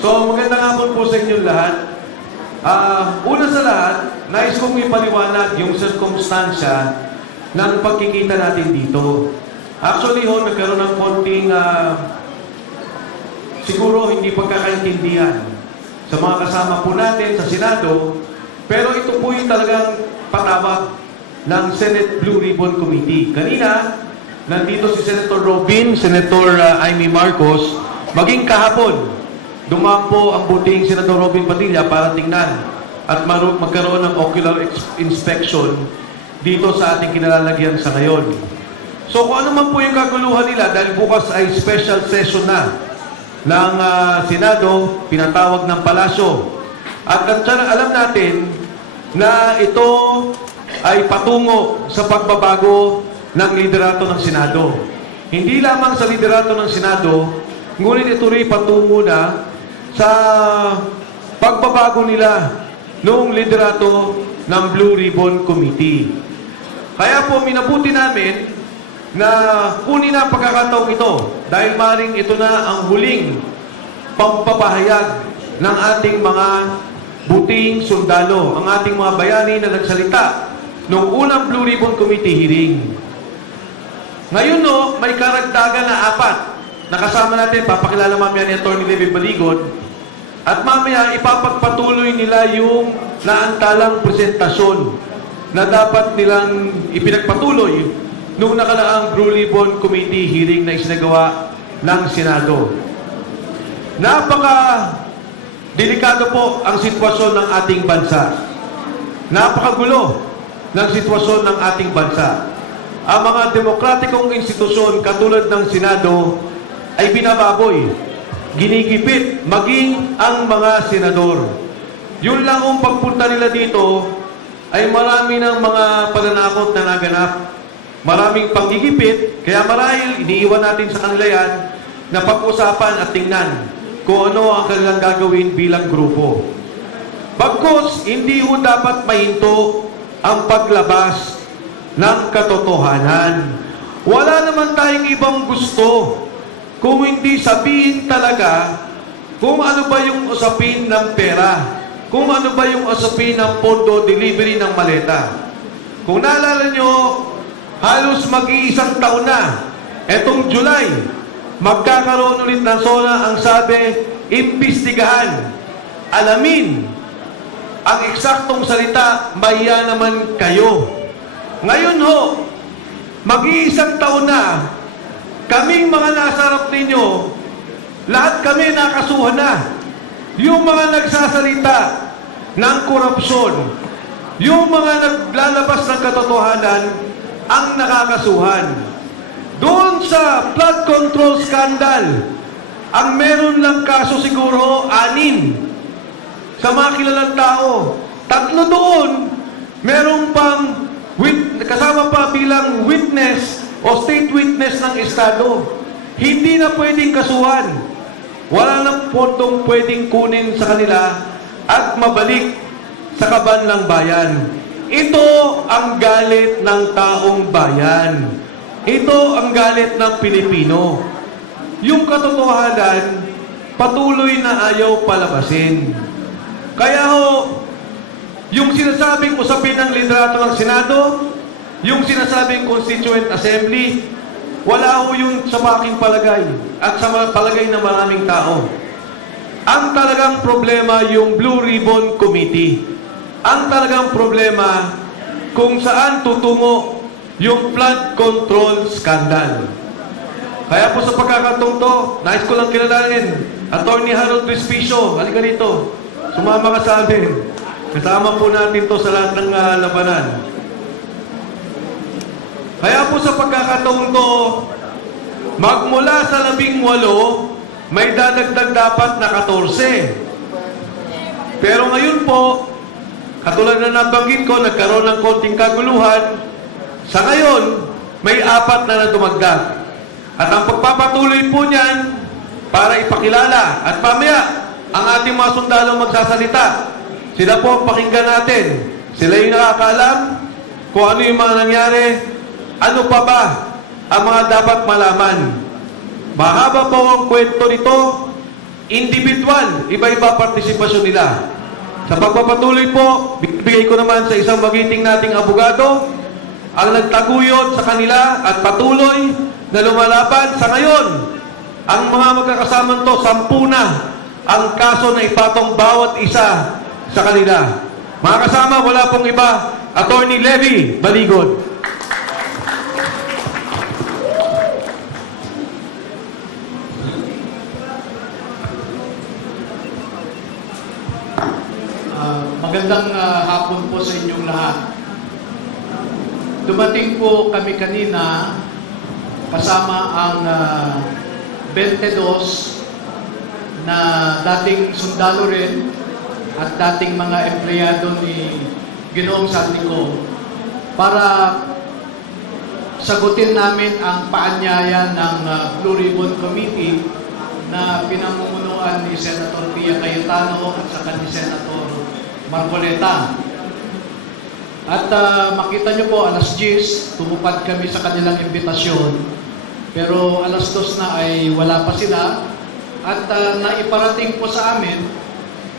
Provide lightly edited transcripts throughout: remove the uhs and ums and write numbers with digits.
So, magandang hapon po sa inyo lahat. Una sa lahat, nais kong ipaliwanag yung sirkumstansya ng pagkikita natin dito. Actually, nagkaroon ng konting siguro hindi pagkakaintindihan sa mga kasama po natin sa Senado, pero ito po yung talagang patawag ng Senate Blue Ribbon Committee. Kanina, nandito si Senator Robin, Senator Amy Marcos, maging kahapon, dumaan po ang buting Senator Robin Padilla para tingnan at magkaroon ng ocular inspection dito sa ating kinalalagyan sa ngayon. So kung ano man po yung kaguluhan nila, dahil bukas ay special session na ng Senado, pinatawag ng Palasyo. At alam natin na ito ay patungo sa pagbabago ng liderato ng Senado. Hindi lamang sa liderato ng Senado, ngunit ito rin patungo na sa pagbabago nila noong liderato ng Blue Ribbon Committee. Kaya po minabuti namin na kunin na ang pagkakataong ito dahil maring ito na ang huling pampapahayag ng ating mga buting sundalo, ang ating mga bayani na nagsalita noong unang Blue Ribbon Committee hearing. Ngayon may karagdagan na 4 nakasama natin, papakilala mamaya ni Atty. Levy Baligod, at mamaya ipapagpatuloy nila yung naantalang presentasyon na dapat nilang ipinagpatuloy noong nakalaang Blue Ribbon Committee hearing na isinagawa ng Senado. Napaka-delikado po ang sitwasyon ng ating bansa. Napakagulo ng sitwasyon ng ating bansa. Ang mga demokratikong institusyon katulad ng Senado ay binababoy, ginigipit, maging ang mga senador. Yun lang ang pagpunta nila dito ay marami ng mga pananakot na naganap. Maraming panggigipit, kaya marahil iniiwan natin sa kanila yan na pag-usapan at tingnan kung ano ang kanilang gagawin bilang grupo. Bagkus, hindi ho dapat mahinto ang paglabas ng katotohanan. Wala naman tayong ibang gusto kung hindi sabihin talaga kung ano ba yung usapin ng pera, kung ano ba yung usapin ng pondo delivery ng maleta. Kung naalala nyo, halos mag-iisang taon na, etong July, magkakaroon ulit ng SONA. Ang sabi, imbestigahan, alamin, ang eksaktong salita, maya naman kayo. Ngayon mag-iisang taon na, kaming mga nasa harap ninyo, lahat kami nakasuhan na. Yung mga nagsasalita ng korupsyon, yung mga naglalabas ng katotohanan, ang nakakasuhan. Doon sa flood control scandal, ang meron lang kaso siguro 6 sa mga kilalang tao. 3 doon, meron pang kasama pa bilang witness o state witness ng Estado. Hindi na pwedeng kasuhan. Wala nang pondong pwedeng kunin sa kanila at mabalik sa kabanlang bayan. Ito ang galit ng taong bayan. Ito ang galit ng Pilipino. Yung katotohanan, patuloy na ayaw palabasin. Kaya yung sinasabing usapin ng liderato ng Senado, yung sinasabing Constituent Assembly, wala yun sa aking palagay at sa palagay ng maraming tao. Ang talagang problema yung Blue Ribbon Committee. Ang talagang problema kung saan tutungo yung flood control scandal. Kaya po sa pagkakataong to, nais ko lang kilalanin, Atty. Harold Respicio, halika dito. Sumama ka sa amin. Kasama po natin to sa lahat ng labanan. Kaya po sa pagkakataong to, magmula sa 18, may dadagdag dapat na 14. Pero ngayon po, katulad na nabanggit ko, nagkaroon ng konting kaguluhan. Sa ngayon, may 4 na dumagdag. At ang pagpapatuloy po niyan, para ipakilala at mamaya, ang ating mga sundalo magsasalita. Sila po ang pakinggan natin. Sila yung nakakaalam kung ano yung mga nangyari. Ano pa ba ang mga dapat malaman? Mahaba po ang kwento nito, individual, iba-iba partisipasyon nila. Sa pagpapatuloy po, bigay ko naman sa isang magiting nating abogado ang nagtaguyod sa kanila at patuloy na lumalaban. Sa ngayon, ang mga magkakasamang to, 10 na ang kaso na ipatong bawat isa sa kanila. Mga kasama, wala pong iba, Attorney Levy Baligod. Magandang hapon po sa inyong lahat. Dumating po kami kanina kasama ang 22 na dating sundalo rin at dating mga empleyado ni Ginoong Saldico para sagutin namin ang paanyaya ng Blue Ribbon Committee na pinamumunuan ni Senator Pia Cayetano at saka ni Senator Marcoleta. At makita nyo po, alas 10, tumupad kami sa kanilang imbitasyon. Pero alas 2 na ay wala pa sila. At naiparating po sa amin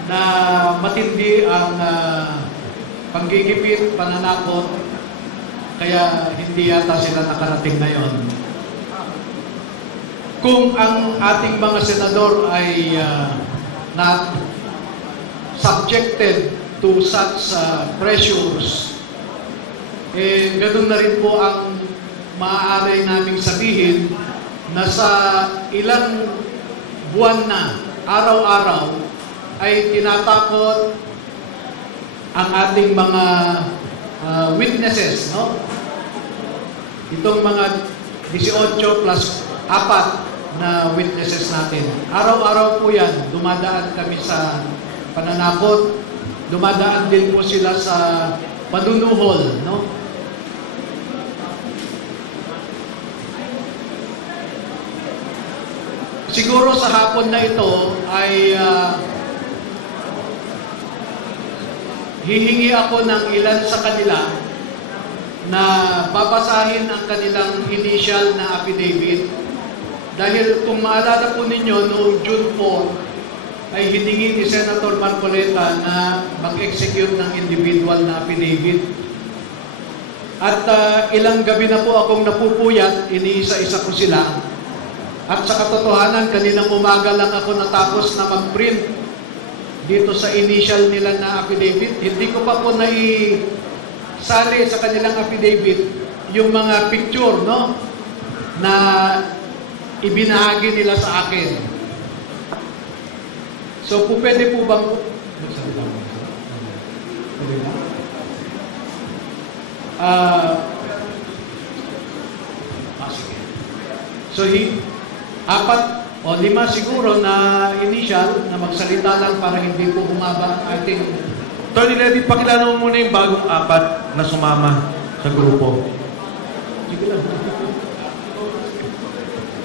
na matindi ang panggigipit, pananakot. Kaya hindi yata sila nakarating ngayon. Kung ang ating mga senador ay not subjected to such pressures, ganun na rin po ang maaari naming sabihin na sa ilang buwan na, araw-araw, ay tinatakot ang ating mga witnesses, no? Itong mga 18 plus 4 na witnesses natin. Araw-araw po yan, dumadaan kami sa pananakot, dumadaan din po sila sa panunuhol, no? Siguro sa hapon na ito ay hihingi ako ng ilan sa kanila na babasahin ang kanilang initial na affidavit. Dahil kung maalala po ninyo, noong June 4, ay hiningi ni Senator Marcoleta na mag-execute ng individual na affidavit. At ilang gabi na po akong napupuyat, iniisa-isa ko sila. At sa katotohanan, kaninang umaga lang ako natapos na mag-print dito sa initial nila na affidavit. Hindi ko pa po naisali sa kanilang affidavit yung mga picture, no, na ibinahagi nila sa akin. So, pwede po bang... Pwede ba? Sige. So, 4 o 5 siguro na initial na magsalita lang para hindi po bumaba ang ating... Attorney Levy, pakilala mo muna yung bagong 4 na sumama sa grupo. Sige lang.